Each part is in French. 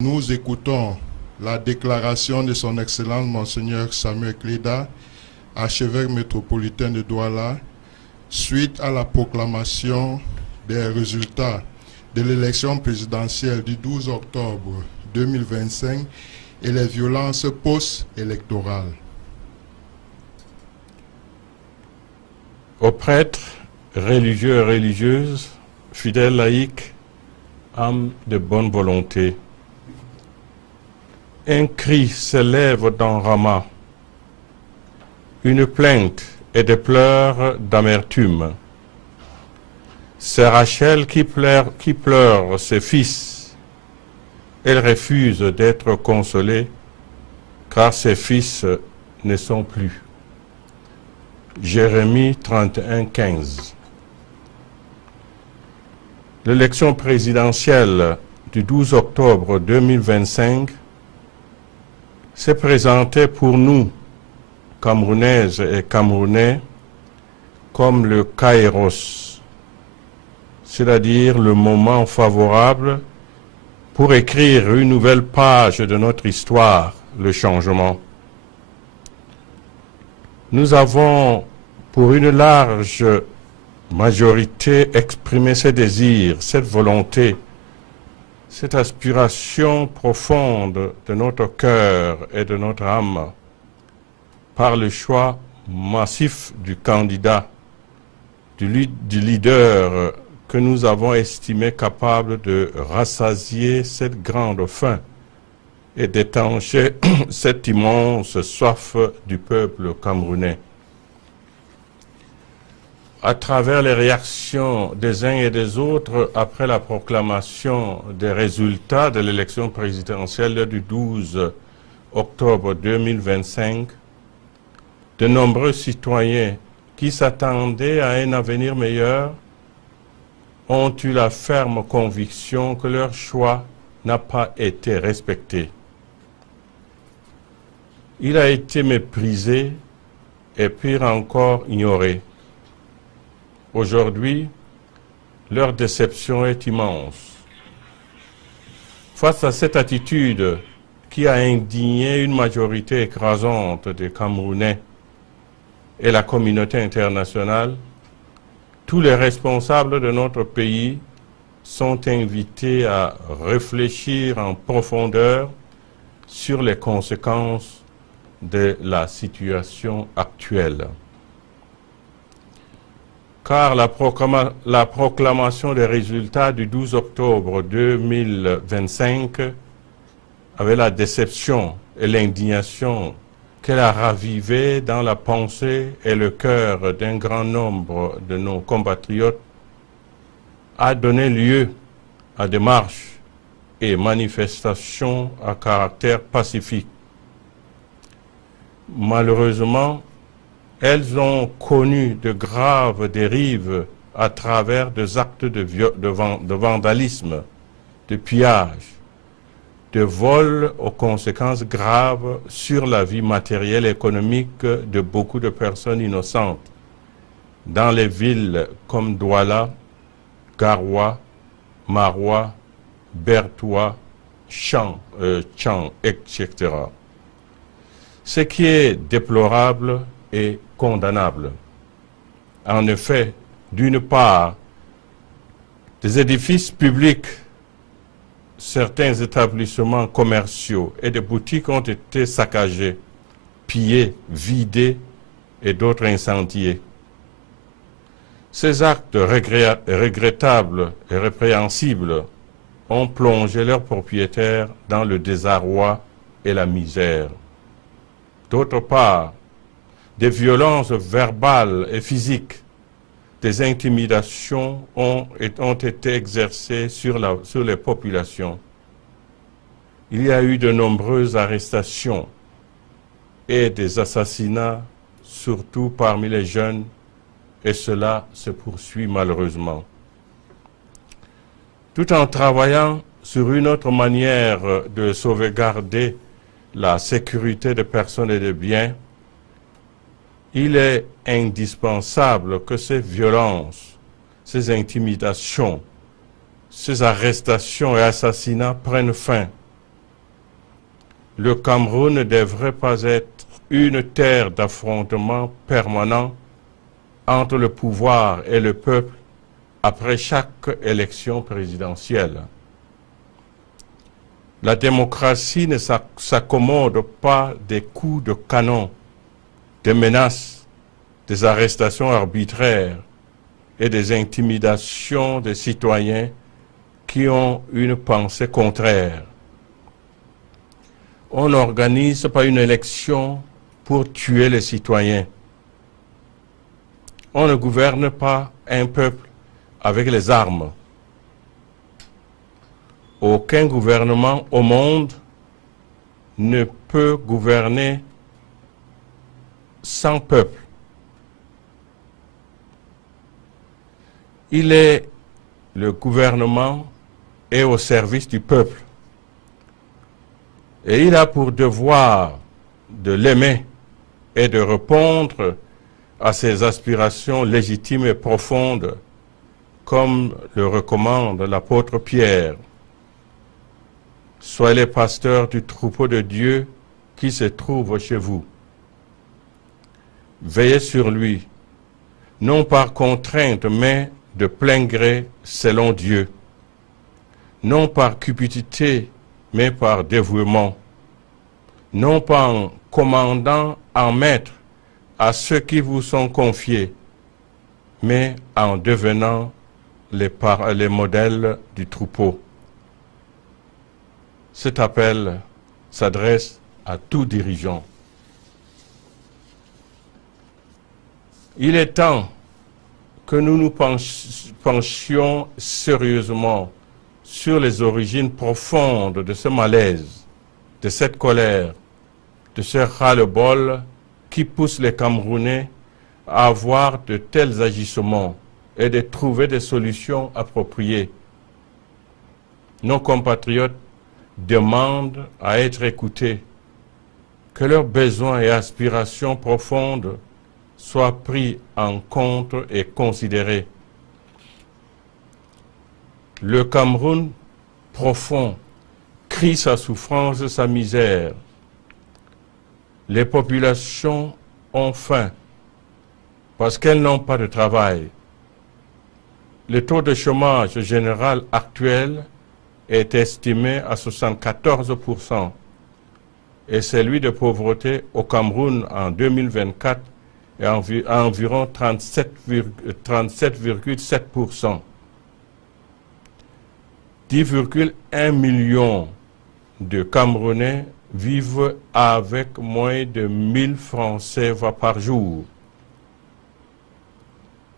Nous écoutons la déclaration de son Excellence Monseigneur Samuel Kleda, archevêque métropolitain de Douala, suite à la proclamation des résultats de l'élection présidentielle du 12 octobre 2025 et les violences post-électorales. Aux prêtres, religieux et religieuses, fidèles laïcs, âmes de bonne volonté, un cri s'élève dans Rama, une plainte et des pleurs d'amertume. C'est Rachel qui pleure ses fils. Elle refuse d'être consolée car ses fils ne sont plus. Jérémie 31, 15. L'élection présidentielle du 12 octobre 2025 s'est présentée pour nous, Camerounaises et Camerounais, comme le kairos, c'est-à-dire le moment favorable pour écrire une nouvelle page de notre histoire, le changement. Nous avons, pour une large majorité, exprimé ce désir, cette volonté, cette aspiration profonde de notre cœur et de notre âme par le choix massif du candidat, du leader que nous avons estimé capable de rassasier cette grande faim et d'étancher cette immense soif du peuple camerounais. À travers les réactions des uns et des autres après la proclamation des résultats de l'élection présidentielle du 12 octobre 2025, de nombreux citoyens qui s'attendaient à un avenir meilleur ont eu la ferme conviction que leur choix n'a pas été respecté. Il a été méprisé et pire encore ignoré. Aujourd'hui, leur déception est immense. Face à cette attitude qui a indigné une majorité écrasante des Camerounais et la communauté internationale, tous les responsables de notre pays sont invités à réfléchir en profondeur sur les conséquences de la situation actuelle. Car la proclamation des résultats du 12 octobre 2025 avait la déception et l'indignation qu'elle a ravivé dans la pensée et le cœur d'un grand nombre de nos compatriotes, a donné lieu à des marches et manifestations à caractère pacifique. Malheureusement, elles ont connu de graves dérives à travers des actes de vandalisme, de pillage, de vol aux conséquences graves sur la vie matérielle et économique de beaucoup de personnes innocentes dans les villes comme Douala, Garoua, Maroua, Bertoua, Chang, etc. Ce qui est déplorable et condamnable. En effet, d'une part, des édifices publics, certains établissements commerciaux et des boutiques ont été saccagés, pillés, vidés et d'autres incendiés. Ces actes regrettables et répréhensibles ont plongé leurs propriétaires dans le désarroi et la misère. D'autre part, des violences verbales et physiques, des intimidations ont été exercées sur les populations. Il y a eu de nombreuses arrestations et des assassinats, surtout parmi les jeunes, et cela se poursuit malheureusement. Tout en travaillant sur une autre manière de sauvegarder la sécurité des personnes et des biens, il est indispensable que ces violences, ces intimidations, ces arrestations et assassinats prennent fin le Cameroun ne devrait pas être une terre d'affrontement permanent entre le pouvoir et le peuple après chaque élection présidentielle. La démocratie ne s'accommode pas des coups de canon, des menaces, des arrestations arbitraires et des intimidations des citoyens qui ont une pensée contraire. On n'organise pas une élection pour tuer les citoyens. On ne gouverne pas un peuple avec les armes. Aucun gouvernement au monde ne peut gouverner sans peuple. Le gouvernement est au service du peuple. Et il a pour devoir de l'aimer et de répondre à ses aspirations légitimes et profondes, comme le recommande l'apôtre Pierre. Soyez les pasteurs du troupeau de Dieu qui se trouve chez vous. Veillez sur lui, non par contrainte, mais de plein gré selon Dieu. Non par cupidité, mais par dévouement. Non pas en commandant en maître à ceux qui vous sont confiés, mais en devenant les modèles du troupeau. Cet appel s'adresse à tout dirigeant. Il est temps que nous nous penchions sérieusement sur les origines profondes de ce malaise, de cette colère, de ce ras-le-bol qui pousse les Camerounais à avoir de tels agissements et de trouver des solutions appropriées. Nos compatriotes demandent à être écoutés, que leurs besoins et aspirations profondes soient pris en compte et considérés. Le Cameroun profond crie sa souffrance, sa misère. Les populations ont faim parce qu'elles n'ont pas de travail. Le taux de chômage général actuel est estimé à 74% et celui de pauvreté au Cameroun en 2024 est à environ 37,7%. 10,1 millions de Camerounais vivent avec moins de 1000 francs CFA par jour.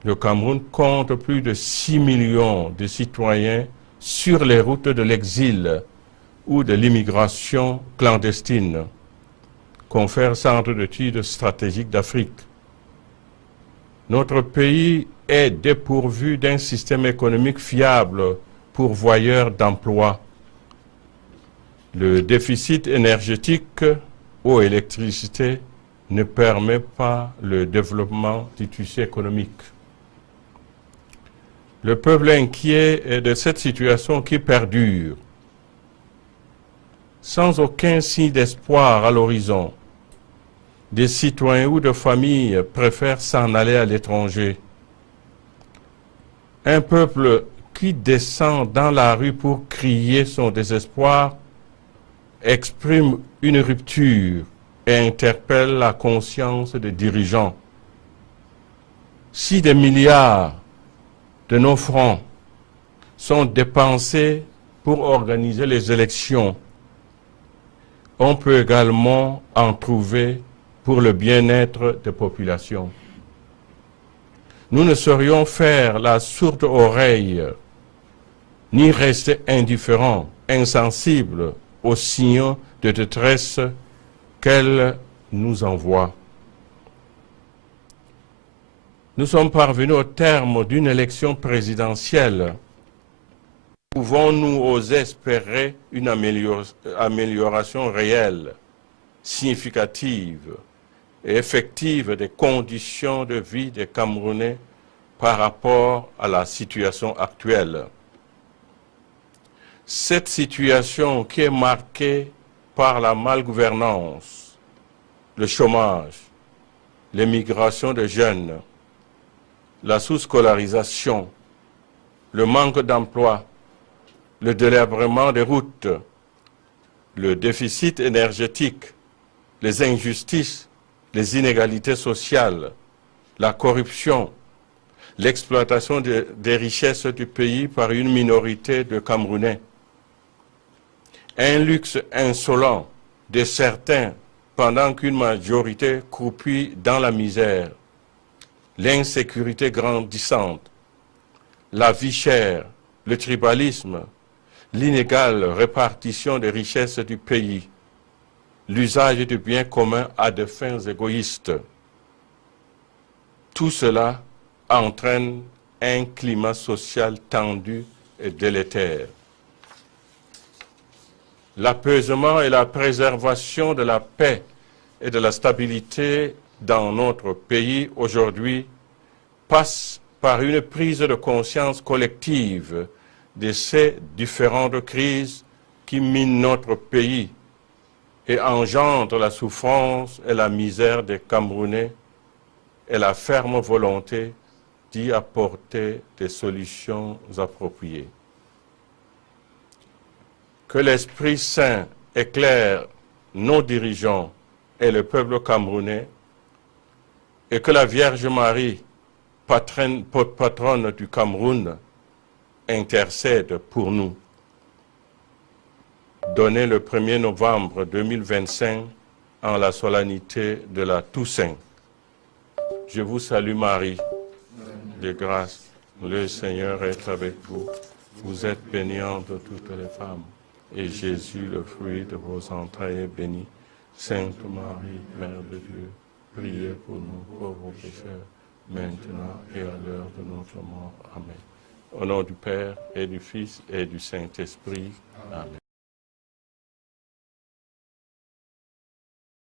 Le Cameroun compte plus de 6 millions de citoyens sur les routes de l'exil ou de l'immigration clandestine, confère Centre d'études stratégiques d'Afrique. Notre pays est dépourvu d'un système économique fiable pourvoyeur d'emplois. Le déficit énergétique ou électricité ne permet pas le développement du tissu économique. Le peuple inquiet est de cette situation qui perdure. Sans aucun signe d'espoir à l'horizon, des citoyens ou de familles préfèrent s'en aller à l'étranger. Un peuple qui descend dans la rue pour crier son désespoir exprime une rupture et interpelle la conscience des dirigeants. Si des milliards de nos francs sont dépensés pour organiser les élections, on peut également en trouver pour le bien-être des populations. Nous ne saurions faire la sourde oreille, ni rester indifférents, insensibles aux signaux de détresse qu'elle nous envoie. Nous sommes parvenus au terme d'une élection présidentielle. Pouvons-nous oser espérer une amélioration réelle, significative et effective des conditions de vie des Camerounais par rapport à la situation actuelle? Cette situation qui est marquée par la malgouvernance, le chômage, l'émigration des jeunes, la sous-scolarisation, le manque d'emploi, le délabrement des routes, le déficit énergétique, les injustices, les inégalités sociales, la corruption, l'exploitation des richesses du pays par une minorité de Camerounais, un luxe insolent de certains pendant qu'une majorité croupit dans la misère, l'insécurité grandissante, la vie chère, le tribalisme, l'inégale répartition des richesses du pays, l'usage du bien commun à des fins égoïstes. Tout cela entraîne un climat social tendu et délétère. L'apaisement et la préservation de la paix et de la stabilité dans notre pays aujourd'hui passent par une prise de conscience collective de ces différentes crises qui minent notre pays et engendrent la souffrance et la misère des Camerounais et la ferme volonté d'y apporter des solutions appropriées. Que l'Esprit Saint éclaire nos dirigeants et le peuple camerounais et que la Vierge Marie, patronne du Cameroun, intercède pour nous. Donné le 1er novembre 2025 en la solennité de la Toussaint. Je vous salue Marie, de grâce, le Seigneur est avec vous. Vous êtes bénie entre toutes les femmes, et Jésus, le fruit de vos entrailles, est béni. Sainte Marie, Mère de Dieu, priez pour nous pauvres pécheurs, maintenant et à l'heure de notre mort. Amen. Au nom du Père, et du Fils, et du Saint-Esprit. Amen.